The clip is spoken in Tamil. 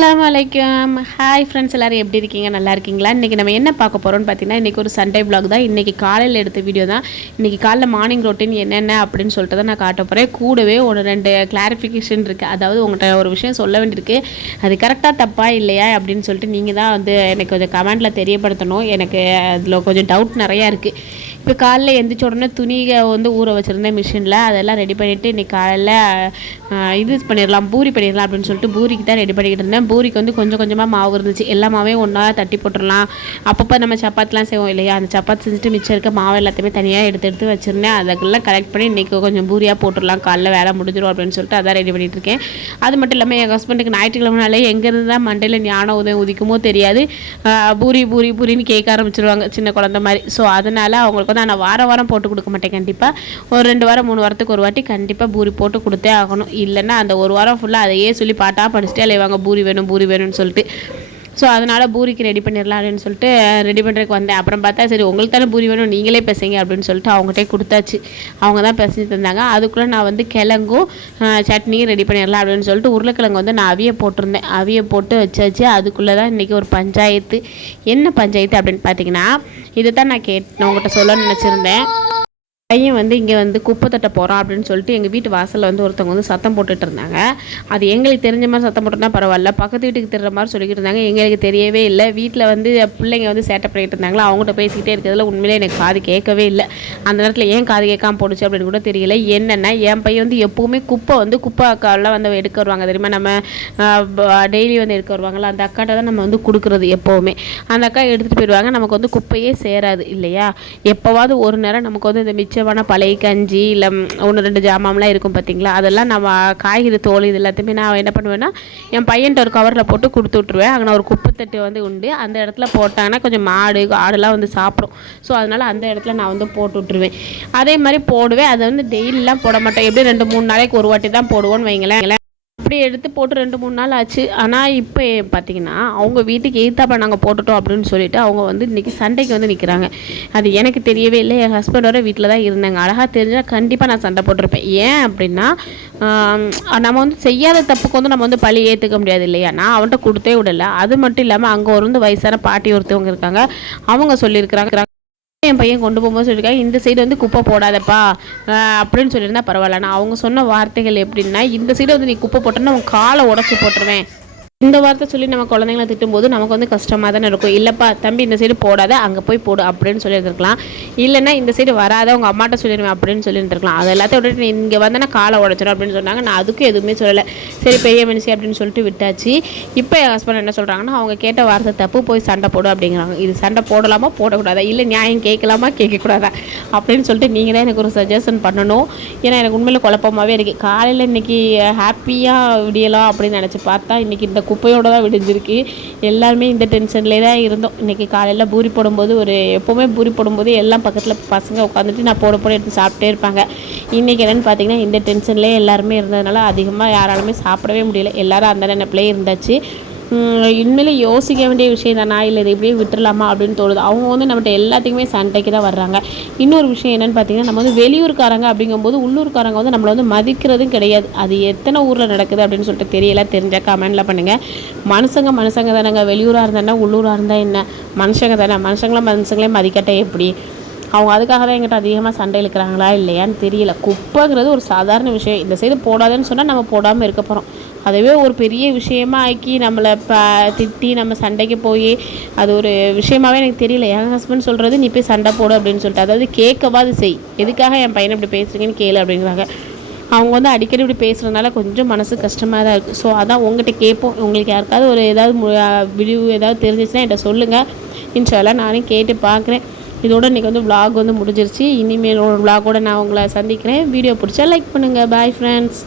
அலாம் வலைக்கம் ஹாய் ஃப்ரெண்ட்ஸ் எல்லோரும் எப்படி இருக்கீங்க? நல்லா இருக்கீங்களா? இன்றைக்கி நம்ம என்ன பார்க்க போகிறோம்னு பார்த்தீங்கன்னா இன்றைக்கி ஒரு சண்டே பிளாக் தான். இன்றைக்கி காலையில் எடுத்த வீடியோ தான். இன்றைக்கி காலைல மார்னிங் ரொட்டீன் என்னென்ன அப்படின்னு சொல்லிட்டு தான் நான் காட்ட போகிறேன் கூடவே ஒரு ரெண்டு கிளாரிஃபிகேஷன் இருக்குது அதாவது உங்கள்கிட்ட ஒரு விஷயம் சொல்ல வேண்டியிருக்கு. அது கரெக்டாக தப்பா இல்லையா அப்படின்னு சொல்லிட்டு நீங்கள் தான் வந்து எனக்கு கொஞ்சம் கமெண்ட்டில் தெரியப்படுத்தணும். எனக்கு அதில் கொஞ்சம் டவுட் நிறையா இருக்குது இப்போ காலைல எழுந்திரிச்ச உடனே துணியை வந்து ஊற வச்சுருந்தேன் மிஷினில் அதெல்லாம் ரெடி பண்ணிவிட்டு இன்றைக்கி காலையில் இது பண்ணிடலாம் பூரி பண்ணிடலாம் அப்படின்னு சொல்லிட்டு பூரிக்கு தான் ரெடி பண்ணிக்கிட்டு இருந்தேன். பூரிக்கு வந்து கொஞ்சம் கொஞ்சமாக மாவு இருந்துச்சு. எல்லா மாவையும் ஒன்றா தட்டி போட்டுடலாம் அப்பப்போ நம்ம சப்பாத்திலாம் செய்வோம் இல்லையா? அந்த சப்பாத்தி செஞ்சுட்டு மிச்சம் இருக்க மாவு எல்லாத்தையுமே தனியாக எடுத்து எடுத்து வச்சுருந்தேன். அதெல்லாம் கலெக்ட் பண்ணி இன்றைக்கி கொஞ்சம் பூரியாக போட்டுடலாம் காலைல வேலை முடிஞ்சிடும் அப்படின்னு சொல்லிட்டு அதான் ரெடி பண்ணிகிட்டு இருக்கேன். அது மட்டும் இல்லாமல் என் ஹஸ்பண்டுக்கு ஞாயிற்றுக்கிழமைனாலே எங்கேருந்து தான் மண்டையில் ஞானம் உதயம் உதிக்குமோ தெரியாது. பூரி பூரி பூரின்னு கேட்க ஆரம்பிச்சிருவாங்க. சின்ன குழந்த மாதிரி. ஸோ அதனால் அவங்களுக்கு தான். நான் வாரம் வாரம் போட்டு கொடுக்க மாட்டேன் கண்டிப்பாக ஒரு ரெண்டு வாரம் மூணு வாரத்துக்கு ஒரு வாட்டி கண்டிப்பாக பூரி போட்டு கொடுத்தே ஆகணும். இல்லைன்னா அந்த ஒரு வாரம் ஃபுல்லாக அதையே சொல்லி பாட்டாக படிச்சுட்டே அலைவாங்க. பூரி வேணும் பூரி வேணும்னு சொல்லிட்டு. ஸோ அதனால் பூரிக்கு ரெடி பண்ணிடலாம் அப்படின்னு சொல்லிட்டு ரெடி பண்ணுறதுக்கு வந்தேன். அப்புறம் பார்த்தா சரி உங்களுக்கு தானே பூரி வேணும் நீங்களே பேசுங்க அப்படின்னு சொல்லிட்டு அவங்ககிட்டே கொடுத்தாச்சு. அவங்க தான் பிசைஞ்சு தந்தாங்க அதுக்குள்ளே நான் வந்து கிழங்கும் சட்னியும் ரெடி பண்ணிடலாம் அப்படின்னு சொல்லிட்டு உருளைக்கிழங்கு வந்து நான் அவிய போட்டிருந்தேன். அவிய போட்டு வச்சாச்சு. அதுக்குள்ளே தான் இன்றைக்கி ஒரு பஞ்சாயத்து. என்ன பஞ்சாயத்து அப்படின்னு பார்த்தீங்கன்னா இதை தான் நான் கேட் நான் உங்கள்கிட்ட சொல்ல நினச்சிருந்தேன். பையன் வந்து இங்கே வந்து குப்பை தட்ட போகிறான் அப்படின்னு சொல்லிட்டு எங்கள் வீட்டு வாசலில் வந்து ஒருத்தவங்க வந்து சத்தம் போட்டுட்டு இருந்தாங்க. அது எங்களுக்கு தெரிஞ்ச மாதிரி சத்தம் போட்டுனா பரவாயில்ல. பக்கத்து வீட்டுக்கு தெரிகிற மாதிரி சொல்லிக்கிட்டு இருந்தாங்க. எங்களுக்கு தெரியவே இல்லை. வீட்டில் வந்து பிள்ளைங்க வந்து சேட்டை பண்ணிட்டு இருந்தாங்களா? அவங்ககிட்ட பேசிக்கிட்டே இருக்கிறதுல உண்மையிலே எனக்கு காது கேட்கவே இல்லை. அந்த நேரத்தில் ஏன் காது கேட்காம போடுச்சு அப்படின்னு கூட தெரியல. என்னென்னா என் பையன் வந்து எப்போவுமே குப்பை வந்து குப்பை அக்காவில் வந்து எடுக்க வருவாங்க. தெரியுமா? நம்ம டெய்லி வந்து எடுக்க வருவாங்களா அந்த அக்காட்ட தான் நம்ம வந்து கொடுக்குறது எப்போவுமே. அந்த அக்கா எடுத்துகிட்டு போயிடுவாங்க. நமக்கு வந்து குப்பையே சேராது இல்லையா? எப்போவாவது ஒரு நேரம் நமக்கு வந்து இந்த மிச்சம் மிச்சமான பழைய கஞ்சி இல்லை ஒன்று ரெண்டு ஜாமான்லாம் இருக்கும் பார்த்தீங்களா அதெல்லாம் நம்ம காய்கறி தோல் இது எல்லாத்தையுமே நான் என்ன பண்ணுவேன்னா என் பையன்ட்ட ஒரு கவரில் போட்டு கொடுத்து விட்ருவேன் அங்கே ஒரு குப்பைத்தட்டு வந்து உண்டு. அந்த இடத்துல போட்டாங்கன்னா கொஞ்சம் மாடு ஆடுலாம் வந்து சாப்பிடும். ஸோ அதனால் அந்த இடத்துல நான் வந்து போட்டு விட்ருவேன் அதே மாதிரி போடுவேன். அதை வந்து டெய்லிலாம் போட மாட்டேன். எப்படி ரெண்டு மூணு நாளைக்கு ஒரு வாட்டி தான் போடுவோன்னு வைங்களேன். அப்படி எடுத்து போட்டு ரெண்டு மூணு நாள் ஆச்சு. ஆனால் இப்போ பார்த்தீங்கன்னா அவங்க வீட்டுக்கு எய்த்தாப்பா நாங்கள் போட்டுட்டோம் அப்படின்னு சொல்லிட்டு அவங்க வந்து இன்றைக்கி சண்டைக்கு வந்து நிற்கிறாங்க அது எனக்கு தெரியவே இல்லை. என் ஹஸ்பண்டோட வீட்டில் தான் இருந்தாங்க. அழகாக தெரிஞ்சால் கண்டிப்பாக நான் சண்டை போட்டிருப்பேன். ஏன் அப்படின்னா நம்ம வந்து செய்யாத தப்புக்கு வந்து நம்ம வந்து பழி ஏற்றுக்க முடியாது இல்லையா? நான் அவன்கிட்ட கொடுத்தே விடலை. அது மட்டும் இல்லாமல் அங்கே ஒரு வந்து வயசான பாட்டி ஒருத்தவங்க இருக்காங்க. அவங்க சொல்லியிருக்கிறாங்க. என் பையன் கொண்டு போகும்போது சொல்லியிருக்காங்க இந்த சைடு வந்து குப்பை போடாதப்பா. அப்படின்னு சொல்லியிருந்தா பரவாயில்ல. நான் அவங்க சொன்ன வார்த்தைகள் எப்படின்னா இந்த சைடு வந்து நீ குப்பை போட்டோன்னா உன் காலை உடச்சி போட்டுருவேன். இந்த வார்த்தை சொல்லி நம்ம குழந்தைங்கள திட்டும்போது நமக்கு வந்து கஷ்டமாக தானே இருக்கும். இல்லைப்பா தம்பி இந்த சைடு போடாத அங்கே போய் போடு அப்படின்னு சொல்லியிருந்துருக்கலாம். இல்லைன்னா இந்த சைடு வராத உங்கள் அம்மாட்ட சொல்லிடுவேன் அப்படின்னு சொல்லியிருந்துருக்கலாம். அது எல்லாத்தையும் விட்டுட்டு நீ இங்கே வந்தேன்னா காலை உடச்சிடும் அப்படின்னு சொன்னாங்க. நான் அதுக்கும் எதுவுமே சொல்லலை. சரி பெரிய மனுஷி அப்படின்னு சொல்லிட்டு விட்டாச்சு. இப்போ என் ஹஸ்பண்ட் என்ன சொல்கிறாங்கன்னா அவங்க கேட்ட வார்த்தை தப்பு போய் சண்டை போடு அப்படிங்கிறாங்க. இது சண்டை போடலாமா போடக்கூடாதா? இல்லை நியாயம் கேட்கலாமா கேட்கக்கூடாதா? அப்படின்னு சொல்லிட்டு நீங்கள் தான் எனக்கு ஒரு சஜஷன் பண்ணணும். ஏன்னா எனக்கு உண்மையில் குழப்பமாகவே இருக்குது காலையில் இன்றைக்கி ஹாப்பியாக விடியலாம் அப்படின்னு நினச்சி பார்த்தா இன்றைக்கி இந்த குப்பையோடு தான் விடிஞ்சிருக்கு. எல்லாருமே இந்த டென்ஷன்லேயே தான் இருந்தோம். இன்றைக்கி காலையில் பூரி போடும்போது ஒரு எப்போவுமே பூரி போடும்போது எல்லாம் பக்கத்தில் பசங்க உட்காந்துட்டு நான் போட போட எடுத்து சாப்பிட்டே இருப்பாங்க. இன்றைக்கி என்னென்னு பார்த்தீங்கன்னா இந்த டென்ஷன்லேயே எல்லாருமே இருந்ததுனால அதிகமாக யாராலுமே சாப்பிடவே முடியல. எல்லோரும் அந்த நினைப்பிலே இருந்தாச்சு. இனிமேல் யோசிக்க வேண்டிய விஷயம் தானா? இல்லை இதை இப்படியே விட்டுடலாமா அப்படின்னு தோணுது. அவங்க வந்து நம்மகிட்ட எல்லாத்துக்குமே சண்டைக்கு தான் வர்றாங்க. இன்னொரு விஷயம் என்னென்னு பார்த்தீங்கன்னா நம்ம வந்து வெளியூர்காரங்க அப்படிங்கும்போது உள்ளூர்காரங்க வந்து நம்மளை வந்து மதிக்கிறதும் கிடையாது. அது எத்தனை ஊரில் நடக்குது அப்படின்னு சொல்லிட்டு தெரியல. தெரிஞ்சால் கமெண்டில் பண்ணுங்கள் மனுஷங்க மனுஷங்க தானேங்க. வெளியூராக இருந்தால் உள்ளூராக இருந்தால் என்ன? மனுஷங்க தானே. மனுஷங்களை மனுஷங்களே மதிக்கட்டே எப்படி? அவங்க அதுக்காக தான் எங்கிட்ட அதிகமாக சண்டை இழுக்கிறாங்களா இல்லையான்னு தெரியல. குப்பைங்கிறது ஒரு சாதாரண விஷயம். இந்த சைடு போடாதுன்னு சொன்னால் நம்ம போடாமல் இருக்க போகிறோம் அதுவே ஒரு பெரிய விஷயமா ஆக்கி நம்மளை ப திட்டி நம்ம சண்டைக்கு போய் அது ஒரு விஷயமாவே எனக்கு தெரியல. என் ஹஸ்பண்ட் சொல்கிறது நீ போய் சண்டை போடு அப்படின்னு சொல்லிட்டு. அதாவது கேட்கவாது செய். எதுக்காக என் பையனை இப்படி பேசுகிறீங்கன்னு கேளு அப்படிங்கிறாங்க. அவங்க வந்து அடிக்கடி இப்படி பேசுகிறதுனால கொஞ்சம் மனசு கஷ்டமாக தான் இருக்குது ஸோ அதான் உங்கள்கிட்ட கேட்போம். உங்களுக்கு யாருக்காவது ஒரு ஏதாவது விடிவு ஏதாவது தெரிஞ்சிச்சுன்னா என்கிட்ட சொல்லுங்கள் இன்ஷால்லாம் நானே கேட்டு பார்க்குறேன் இதோட இன்றைக்கி வந்து விலாக் வந்து முடிஞ்சிருச்சு. இனிமேல் ஒரு விலாகோட நான் உங்களை சந்திக்கிறேன். வீடியோ பிடிச்சா லைக் பண்ணுங்கள் பாய் ஃப்ரெண்ட்ஸ்